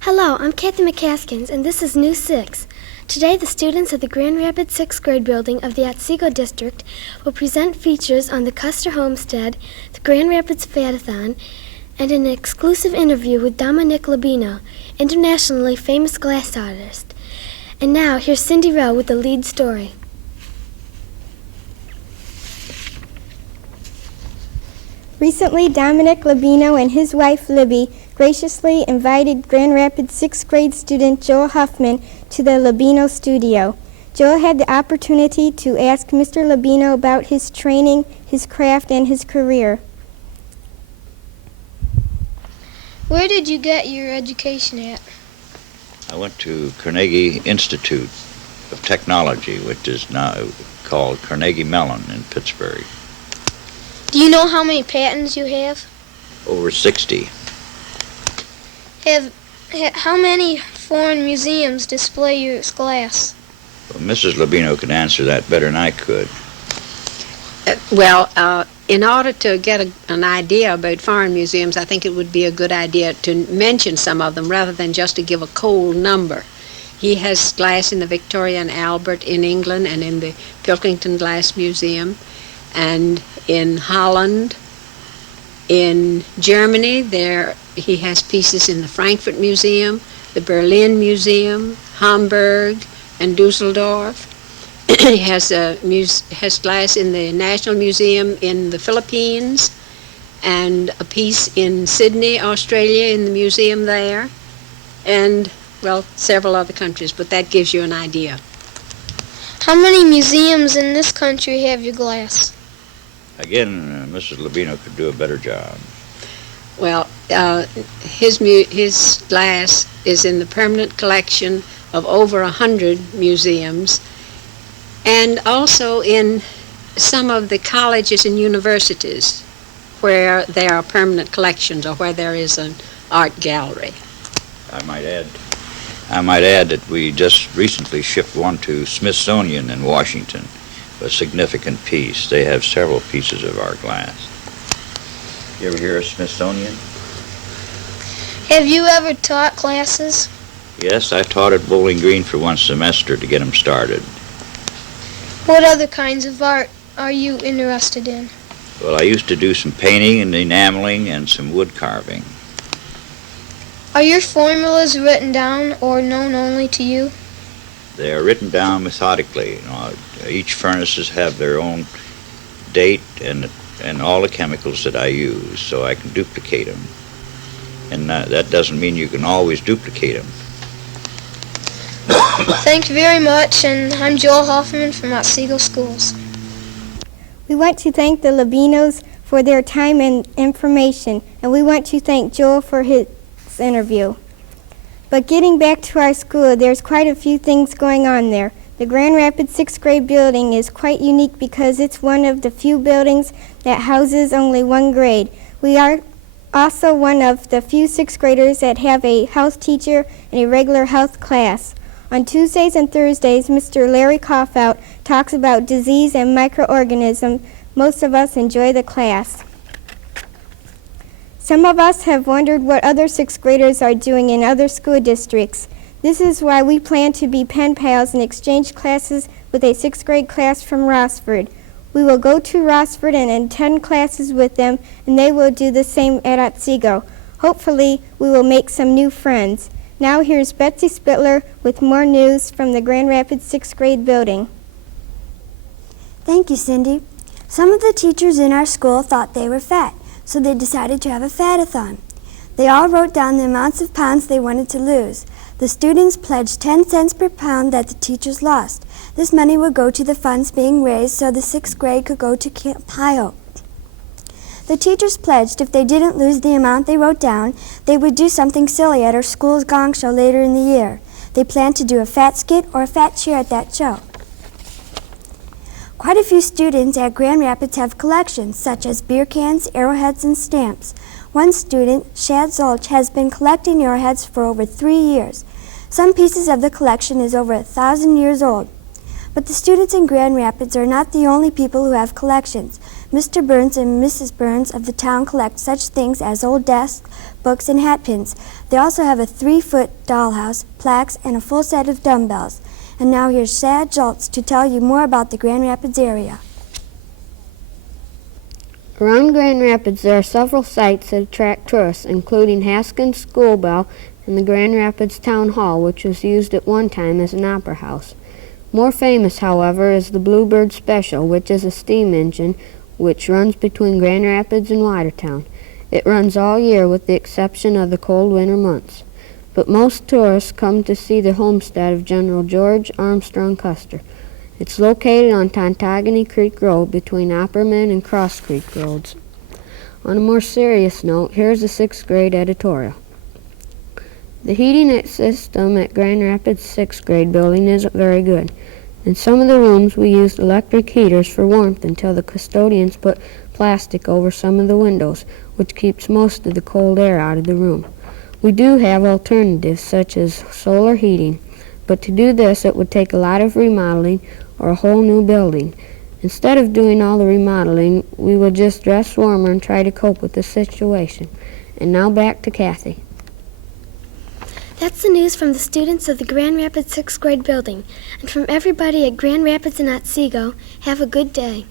Hello, I'm Kathy McCaskins, and this is New 6. Today, the students of the Grand Rapids 6th grade building of the Otsego district will present features on the Custer Homestead, the Grand Rapids Fatathon, and an exclusive interview with Dominic Labino, internationally famous glass artist. And now, here's Cindy Rowe with the lead story. Recently, Dominic Labino and his wife, Libby, graciously invited Grand Rapids 6th grade student Joel Huffman to the Labino studio. Joel had the opportunity to ask Mr. Labino about his training, his craft, and his career. Where did you get your education at? I went to Carnegie Institute of Technology, which is now called Carnegie Mellon in Pittsburgh. Do you know how many patents you have? Over 60. How many foreign museums display your glass? Well, Mrs. Labino could answer that better than I could. In order to get an idea about foreign museums, I think it would be a good idea to mention some of them rather than just to give a cold number. He has glass in the Victoria and Albert in England and in the Pilkington Glass Museum, and in Holland. In Germany, he has pieces in the Frankfurt Museum, the Berlin Museum, Hamburg, and Dusseldorf. He has glass in the National Museum in the Philippines, and a piece in Sydney, Australia, in the museum there, and, several other countries, but that gives you an idea. How many museums in this country have your glass? Again, Mrs. Labino could do a better job. Well, his glass is in the permanent collection of over 100 museums, and also in some of the colleges and universities where there are permanent collections or where there is an art gallery. I might add that we just recently shipped one to Smithsonian in Washington, a significant piece. They have several pieces of our glass. You ever hear of Smithsonian? Have you ever taught classes? Yes, I taught at Bowling Green for one semester to get them started. What other kinds of art are you interested in? Well, I used to do some painting and enameling and some wood carving. Are your formulas written down or known only to you? They are written down methodically. Each furnaces have their own date and all the chemicals that I use, so I can duplicate them. And that doesn't mean you can always duplicate them. Thank you very much, and I'm Joel Hoffman from Otsego Schools. We want to thank the Labinos for their time and information, and we want to thank Joel for his interview. But getting back to our school, there's quite a few things going on there. The Grand Rapids 6th grade building is quite unique because it's one of the few buildings that houses only one grade. We are also one of the few 6th graders that have a health teacher and a regular health class. On Tuesdays and Thursdays, Mr. Larry Kaufhout talks about disease and microorganisms. Most of us enjoy the class. Some of us have wondered what other 6th graders are doing in other school districts. This is why we plan to be pen pals and exchange classes with a 6th grade class from Rossford. We will go to Rossford and attend classes with them, and they will do the same at Otsego. Hopefully, we will make some new friends. Now here's Betsy Spittler with more news from the Grand Rapids 6th grade building. Thank you, Cindy. Some of the teachers in our school thought they were fat, so they decided to have a fatathon. They all wrote down the amounts of pounds they wanted to lose. The students pledged 10 cents per pound that the teachers lost. This money would go to the funds being raised so the 6th grade could go to Camp Ohio. The teachers pledged if they didn't lose the amount they wrote down, they would do something silly at our school's gong show later in the year. They planned to do a fat skit or a fat cheer at that show. Quite a few students at Grand Rapids have collections, such as beer cans, arrowheads, and stamps. One student, Shad Zolch, has been collecting arrowheads for over 3 years. Some pieces of the collection is over 1,000 years old. But the students in Grand Rapids are not the only people who have collections. Mr. Burns and Mrs. Burns of the town collect such things as old desks, books, and hat pins. They also have a 3-foot dollhouse, plaques, and a full set of dumbbells. And now here's Sad Schultz to tell you more about the Grand Rapids area. Around Grand Rapids, there are several sites that attract tourists, including Haskins School Bell and the Grand Rapids Town Hall, which was used at one time as an opera house. More famous, however, is the Bluebird Special, which is a steam engine which runs between Grand Rapids and Watertown. It runs all year with the exception of the cold winter months. But most tourists come to see the homestead of General George Armstrong Custer. It's located on Tontogany Creek Road between Opperman and Cross Creek Roads. On a more serious note, here's a 6th grade editorial. The heating system at Grand Rapids 6th grade building isn't very good. In some of the rooms we used electric heaters for warmth until the custodians put plastic over some of the windows, which keeps most of the cold air out of the room. We do have alternatives such as solar heating, but to do this it would take a lot of remodeling or a whole new building. Instead of doing all the remodeling, we will just dress warmer and try to cope with the situation. And now back to Kathy. That's the news from the students of the Grand Rapids 6th grade building. And from everybody at Grand Rapids and Otsego, have a good day.